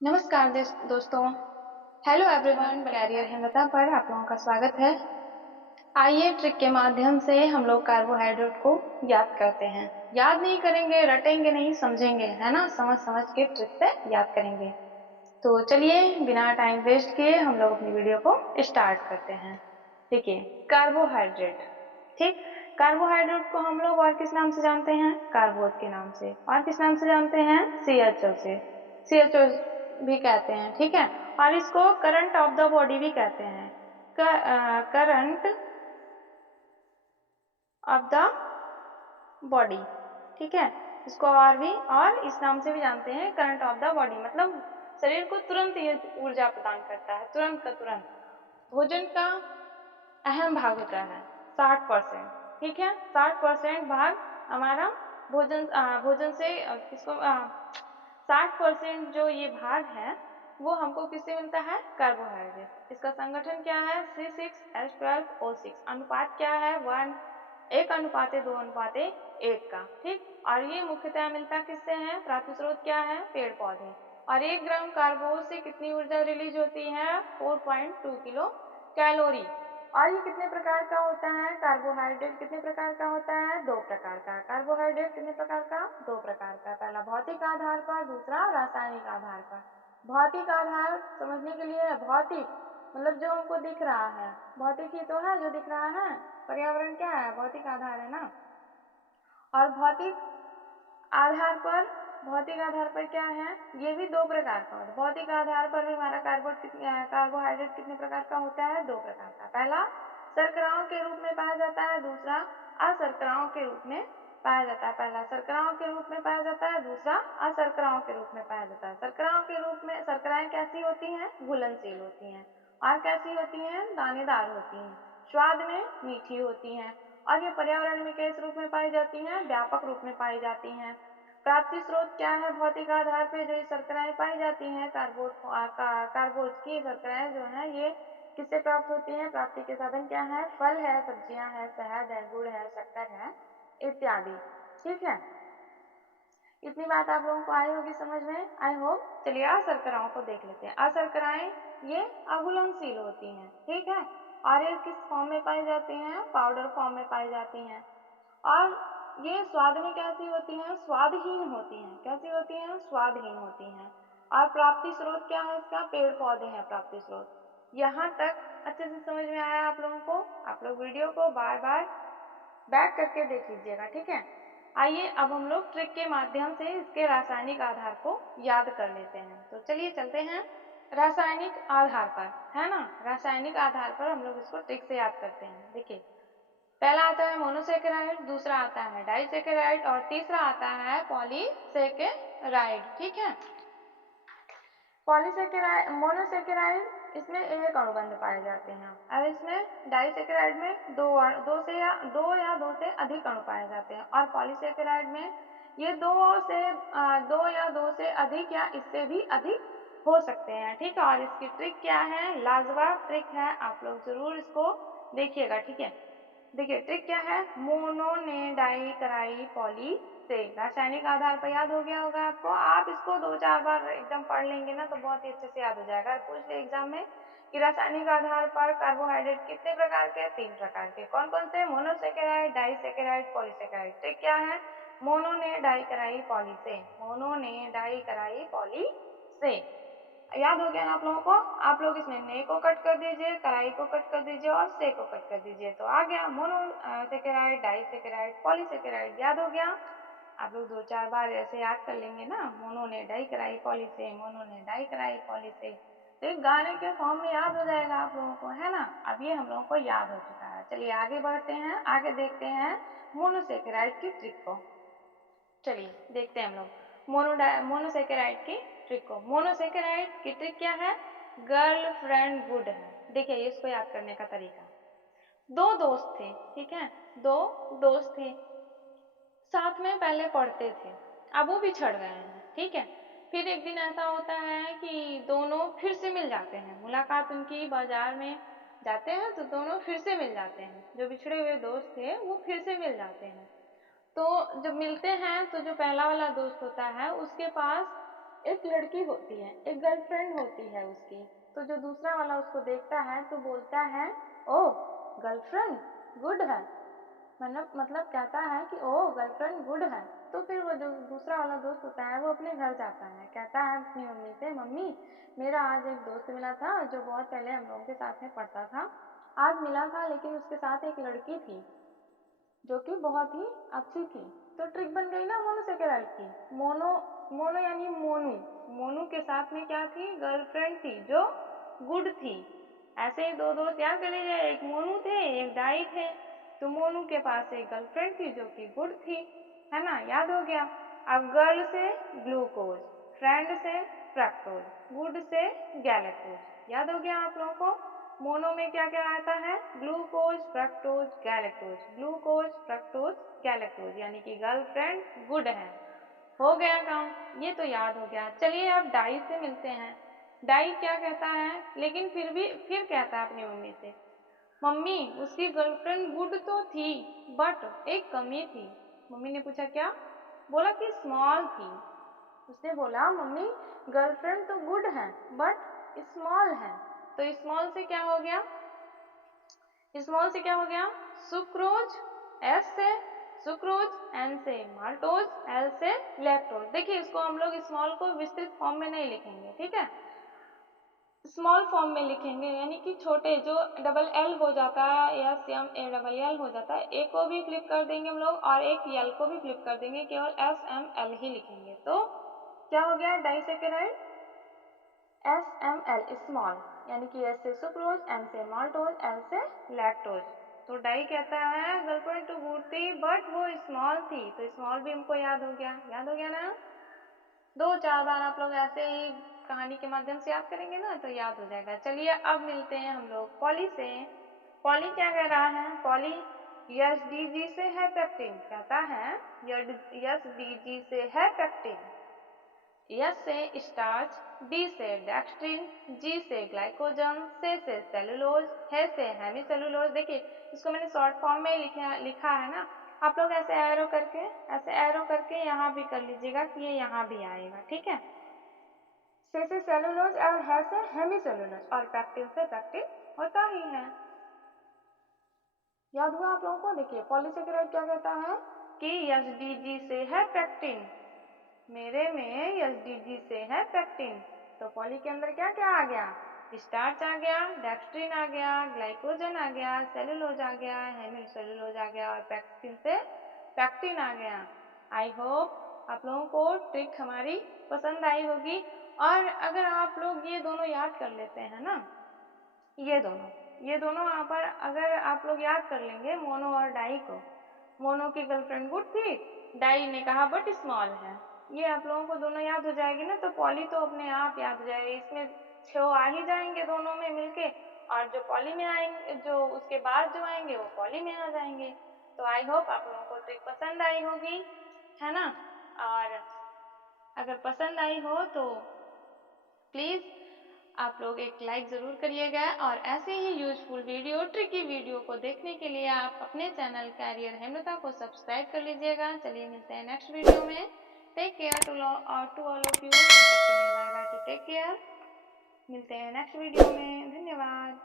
नमस्कार दोस्तों। Hello everyone, career हिम्मता पर आप लोगों का स्वागत है। आइए ट्रिक के माध्यम से हम लोग कार्बोहाइड्रेट को याद करते हैं। याद नहीं करेंगे, रटेंगे नहीं, समझेंगे, है ना। समझ समझ के ट्रिक से याद करेंगे। तो चलिए बिना टाइम वेस्ट किए हम लोग अपनी वीडियो को स्टार्ट करते हैं। देखिए, कार्बोहाइड्रेट। ठीक, कार्बोहाइड्रेट को हम लोग और किस नाम से जानते हैं? कार्बोज के नाम से। और किस नाम से जानते हैं? CHO से। CHO भी कहते हैं, ठीक है। और इसको करंट ऑफ द बॉडी भी कहते हैं। करंट ऑफ द बॉडी, ठीक है। इसको और इस नाम से भी जानते हैं, करंट ऑफ द बॉडी। मतलब शरीर को तुरंत ये ऊर्जा प्रदान करता है, तुरंत का तुरंत। भोजन का अहम भाग होता है 60%, ठीक है। 60% भाग हमारा भोजन से किसको 60% जो ये भाग है वो हमको किससे मिलता है? कार्बोहाइड्रेट। इसका संगठन क्या है? C6H12O6। अनुपात क्या है? 1:2:1 का, ठीक। और ये मुख्यतः मिलता किससे है? प्राप्ति स्रोत क्या है? पेड़ पौधे। और 1 ग्राम कार्बोज से कितनी ऊर्जा रिलीज होती है? 4.2 किलो कैलोरी। और ये कितने प्रकार का होता है? कार्बोहाइड्रेट कितने प्रकार का होता है? 2 प्रकार का। कार्बोहाइड्रेट कितने प्रकार का? 2 प्रकार का। पहला भौतिक आधार पर, दूसरा रासायनिक आधार पर। भौतिक आधार समझने के लिए, भौतिक मतलब जो हमको दिख रहा है, भौतिक ही तो है जो दिख रहा है। पर्यावरण क्या है? भौतिक आधार है ना। और आधार पर भौतिक आधार पर क्या है? ये भी 2 प्रकार का होता है। भौतिक आधार पर भी हमारा कार्बोहाइड्रेट कितने प्रकार का होता है? 2 प्रकार का। पहला शर्कराओं के रूप में पाया जाता है, दूसरा अशर्कराओं के रूप में पाया जाता है। पहला शर्कराओं के रूप में पाया जाता है, दूसरा अशर्कराओं के रूप में पाया जाता है। शर्कराओं के रूप में शर्कराएं कैसी होती हैं? घुलनशील होती हैं। और कैसी होती हैं? दानेदार होती हैं। स्वाद में मीठी होती हैं। और ये पर्यावरण में किस रूप में पाई जाती हैं? व्यापक रूप में पाई जाती हैं। प्राप्ति स्रोत क्या है? भौतिक आधार पे जो ये शर्कराएं पाई जाती हैं, कार्बोज की शर्कराएं जो हैं, ये किससे प्राप्त होती हैं? प्राप्ति के साधन क्या है? फल है, सब्जियां है, शहद है, गुड़ है, शक्कर है, इत्यादि, ठीक है। इतनी बात आप लोगों को आई होगी समझ में, आई होप। चलिए अशर्कराओं को देख लेते हैं। अशर्कराएं ये अघुलनशील होती हैं, ठीक है। और ये किस फॉर्म में पाई जाती हैं? पाउडर फॉर्म में पाई जाती हैं। और ये स्वाद में कैसी होती हैं? स्वादहीन होती हैं। कैसी होती हैं? स्वादहीन होती हैं। और प्राप्ति स्रोत क्या है इसका? पेड़ पौधे हैं प्राप्ति स्रोत। यहाँ तक अच्छे से समझ में आया आप लोगों को? आप लोग वीडियो को बार बार बैक करके देख लीजिएगा, ठीक है। आइए अब हम लोग ट्रिक के माध्यम से इसके रासायनिक आधार को याद कर लेते हैं। तो चलिए चलते हैं रासायनिक आधार पर, है ना। रासायनिक आधार पर हम लोग इसको ट्रिक से याद करते हैं। देखिए, पहला आता है मोनोसेकेराइड, दूसरा आता है डाइसेकेराइड और तीसरा आता है पॉलीसेकेराइड, ठीक है। पॉलीसेकेराइड मोनोसेकेराइड इसमें एक अणुबंध पाए जाते हैं और इसमें डाइसेकेराइड में दो से अधिक अणु पाए जाते हैं। और पॉलीसेकेराइड में ये दो या दो से अधिक या इससे भी अधिक हो सकते हैं, ठीक है। और इसकी ट्रिक क्या है? लाजवाब ट्रिक है, आप लोग जरूर इसको देखिएगा, ठीक है। देखिए ट्रिक क्या है? मोनो ने डाई कराई पॉली से। रासायनिक आधार पर याद हो गया होगा आपको। आप इसको 2-4 बार एकदम पढ़ लेंगे ना तो बहुत ही अच्छे से याद हो जाएगा। पूछ ले एग्जाम में कि रासायनिक आधार पर कार्बोहाइड्रेट कितने प्रकार के? 3 प्रकार के। कौन कौन से? Monosaccharide, disaccharide, polysaccharide. ट्रिक क्या है? मोनो ने डाई कराई पॉली से। मोनो ने डाई कराई पॉली से। याद हो गया ना आप लोगों को? आप लोग इसमें ने को कट कर दीजिए, कराई को कट कर दीजिए और से को कट कर दीजिए, तो आ गया मोनो सेकेराइड, डाइसेकेराइड, पॉलीसेकेराइड। याद हो गया? आप लोग 2-4 बार ऐसे याद कर लेंगे ना, मोनो ने डाई कराई पॉली से, मोनो ने डाई कराई पॉली से, तो एक गाने के फॉर्म में याद हो जाएगा आप लोगों को, है ना। अब ये हम लोगों को याद हो चुका है। चलिए आगे बढ़ते हैं, आगे देखते हैं मोनोसेकेराइड की ट्रिक को। चलिए देखते हैं हम लोग मोनोसेकेराइड की ट्रिक को। मोनोसेकेराइड की ट्रिक क्या है? गर्लफ्रेंड गुड है। देखिए इसको याद करने का तरीका। दो दोस्त थे, ठीक है। दो दोस्त थे, साथ में पहले पढ़ते थे, अब वो बिछड़ गए हैं, ठीक है। फिर एक दिन ऐसा होता है कि दोनों फिर से मिल जाते हैं। मुलाकात उनकी बाजार में जाते हैं तो दोनों फिर से मिल जाते हैं। जो बिछड़े हुए दोस्त थे वो फिर से मिल जाते हैं। तो जब मिलते हैं तो जो पहला वाला दोस्त होता है उसके पास एक लड़की होती है, एक गर्लफ्रेंड होती है उसकी। तो जो दूसरा वाला उसको देखता है तो बोलता है, ओह गर्लफ्रेंड गुड है। मतलब कहता है कि ओह गर्लफ्रेंड गुड है। तो फिर वो जो दूसरा वाला दोस्त होता है वो अपने घर जाता है, कहता है अपनी मम्मी से, मम्मी मेरा आज एक दोस्त मिला था जो बहुत पहले हम लोगों के साथ में पढ़ता था। आज मिला था लेकिन उसके साथ एक लड़की थी जो कि बहुत ही अच्छी थी। तो ट्रिक बन गई ना मोनोसेकेराइड की। मोनो मोनो यानी मोनू। मोनू के साथ में क्या थी? गर्लफ्रेंड थी जो गुड थी। ऐसे ही दो दोस्त याद कर लीजिए, एक मोनू थे एक डाई थे। तो मोनू के पास एक गर्लफ्रेंड थी जो कि गुड थी, है ना, याद हो गया। अब गर्ल से ग्लूकोज, फ्रेंड से फ्रक्टोज, गुड से गैलेक्टोज, याद हो गया आप लोगों को। मोनो में क्या क्या आता है? Glucose fructose galactose, glucose fructose galactose, यानी कि गर्लफ्रेंड गुड है। हो गया काम, ये तो याद हो गया। चलिए अब डाई से मिलते हैं। डाई क्या कहता है, लेकिन फिर कहता है अपनी मम्मी से, मम्मी उसकी गर्लफ्रेंड गुड तो थी बट एक कमी थी। मम्मी ने पूछा क्या? बोला कि स्मॉल थी। उसने बोला मम्मी गर्लफ्रेंड तो गुड है बट स्मॉल है। तो स्मॉल से क्या हो गया? स्मॉल से क्या हो गया? सुक्रोज, एस से सुक्रोज, एन से माल्टोज, एल से लैक्टोज। देखिए इसको हम लोग स्मॉल को विस्तृत फॉर्म में नहीं लिखेंगे, ठीक है, स्मॉल फॉर्म में लिखेंगे, यानी कि छोटे जो डबल एल हो जाता है, S M A double L हो जाता है, ए को भी फ्लिप कर देंगे हम लोग और एक एल को भी फ्लिप कर देंगे, केवल एस एम एल ही लिखेंगे। तो क्या हो गया? Disaccharide S M L small, यानी कि एस से सुक्रोज, एन से माल्टोज, एल से लैक्टोज। तो डाई कहता है गर्लफ्रेंड तो गुड थी बट वो स्मॉल थी। तो स्मॉल भी हमको याद हो गया, याद हो गया ना। दो चार बार आप लोग ऐसे ही कहानी के माध्यम से याद करेंगे ना तो याद हो जाएगा। चलिए अब मिलते हैं हम लोग पॉली से। पॉली क्या कह रहा है? पॉली यस डी जी से है पेक्टिन, कहता है यस डी जी से है पेक्टिन। एस से स्टार्च, डी से डेक्स्ट्रिन, जी से ग्लाइकोजन, से सेलुलोज, है से हेमीसेलुलोज। देखिए इसको मैंने शॉर्ट फॉर्म में लिखा है ना, आप लोग ऐसे एरो करके यहाँ भी कर लीजिएगा कि ये यहाँ भी आएगा, ठीक है। से सेलुलोज और है से हेमीसेलुलोज और पैक्टिन से पैक्टिन होता ही है। याद हुआ आप लोगों को? देखिए पॉलीसेकेराइड क्या कहता है कि एसडीजी से है पैक्टिन, मेरे में एसडीजी से है पैक्टिन। तो पॉली के अंदर क्या क्या आ गया? स्टार्च आ गया, डेक्स्ट्रिन आ गया, ग्लाइकोजन आ गया, सेलुलोज आ गया, हेमिसेलुलोज आ गया और पैक्टिन से पैक्टिन आ गया। आई होप आप लोगों को ट्रिक हमारी पसंद आई होगी। और अगर आप लोग ये दोनों याद कर लेते हैं ना, ये दोनों यहाँ पर अगर आप लोग याद कर लेंगे मोनो और डाई को, मोनो की गर्लफ्रेंड गुड थी, डाई ने कहा बट स्मॉल है, ये आप लोगों को दोनों याद हो जाएगी ना तो पॉली तो अपने आप याद हो जाएगी। इसमें छो आ ही जाएंगे दोनों में मिलके, और जो पॉली में आएंगे, जो उसके बाद जो आएंगे वो पॉली में आ जाएंगे। तो आई होप आप लोगों को ट्रिक पसंद आई होगी, है ना। और अगर पसंद आई हो तो प्लीज़ आप लोग एक लाइक ज़रूर करिएगा, और ऐसे ही यूजफुल वीडियो, ट्रिकी वीडियो को देखने के लिए आप अपने चैनल कैरियर हेमलता को सब्सक्राइब कर लीजिएगा। चलिए मिलते हैं नेक्स्ट वीडियो में। Take care to all of you, bye bye, to take care. मिलते हैं नेक्स्ट वीडियो में, धन्यवाद।